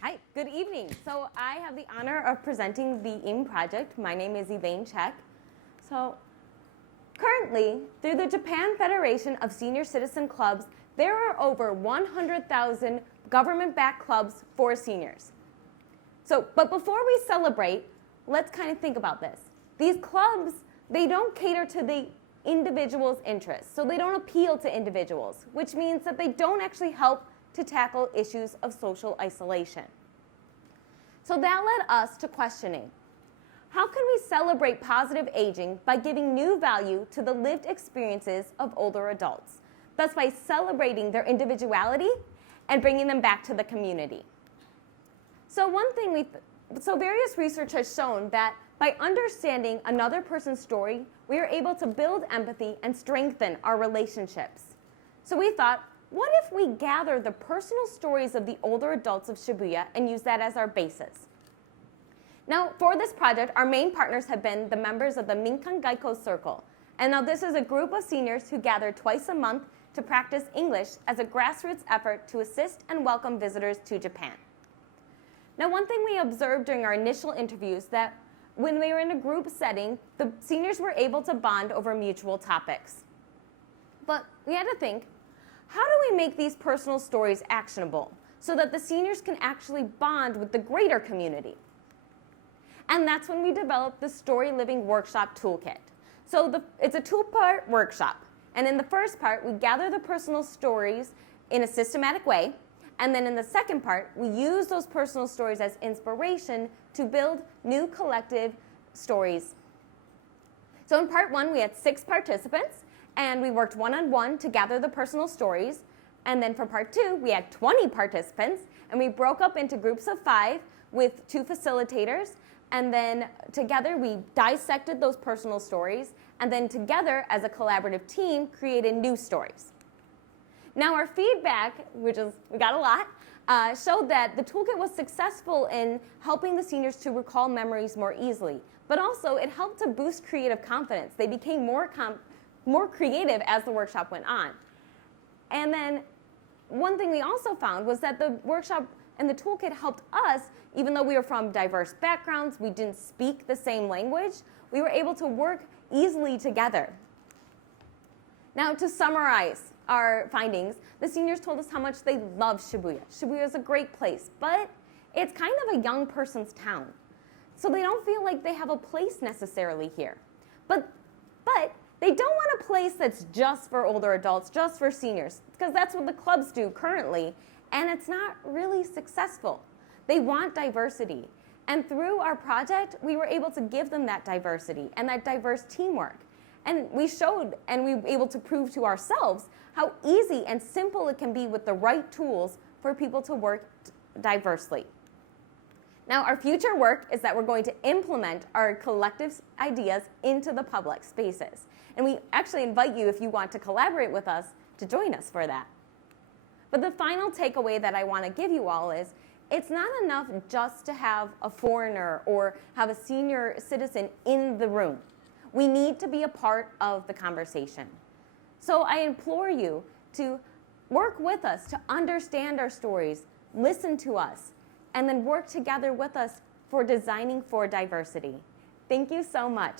Hi, good evening. So I have the honor of presenting the IM project. My name is Elaine Check. So currently, through the Japan Federation of Senior Citizen Clubs, there are over 100,000 government-backed clubs for seniors. But before we celebrate, let's kind of think about this. These clubs, they don't cater to the individual's interests. So they don't appeal to individuals, which means that they don't actually help to tackle issues of social isolation. So that led us to questioning, how can we celebrate positive aging by giving new value to the lived experiences of older adults, thus by celebrating their individuality and bringing them back to the community? So various research has shown that by understanding another person's story, we are able to build empathy and strengthen our relationships. So we thought, what if we gather the personal stories of the older adults of Shibuya and use that as our basis? Now, for this project, our main partners have been the members of the Minkan Gaiko Circle. And now this is a group of seniors who gather twice a month to practice English as a grassroots effort to assist and welcome visitors to Japan. Now, one thing we observed during our initial interviews that when we were in a group setting, the seniors were able to bond over mutual topics. But we had to think, how do we make these personal stories actionable so that the seniors can actually bond with the greater community? And that's when we developed the Story Living Workshop Toolkit. So it's a two-part workshop. And in the first part, we gather the personal stories in a systematic way. And then in the second part, we use those personal stories as inspiration to build new collective stories. So in part one, we had 6 participants. And we worked one-on-one to gather the personal stories. And then for part 2, we had 20 participants, and we broke up into groups of 5 with 2 facilitators. And then together, we dissected those personal stories, and then together, as a collaborative team, created new stories. Now, our feedback, we got a lot, showed that the toolkit was successful in helping the seniors to recall memories more easily. But also, it helped to boost creative confidence. They became more creative as the workshop went on. And then one thing we also found was that the workshop and the toolkit helped us, even though we were from diverse backgrounds, we didn't speak the same language, we were able to work easily together. Now, to summarize our findings, the seniors told us how much they love Shibuya. Shibuya is a great place, but it's kind of a young person's town. So they don't feel like they have a place necessarily here. But they don't want a place that's just for older adults, just for seniors, because that's what the clubs do currently, and it's not really successful. They want diversity. And through our project, we were able to give them that diversity and that diverse teamwork. And we showed and we were able to prove to ourselves how easy and simple it can be with the right tools for people to work diversely. Now, our future work is that we're going to implement our collective ideas into the public spaces. And we actually invite you, if you want to collaborate with us, to join us for that. But the final takeaway that I want to give you all is, it's not enough just to have a foreigner or have a senior citizen in the room. We need to be a part of the conversation. So I implore you to work with us to understand our stories, listen to us, and then work together with us for designing for diversity. Thank you so much.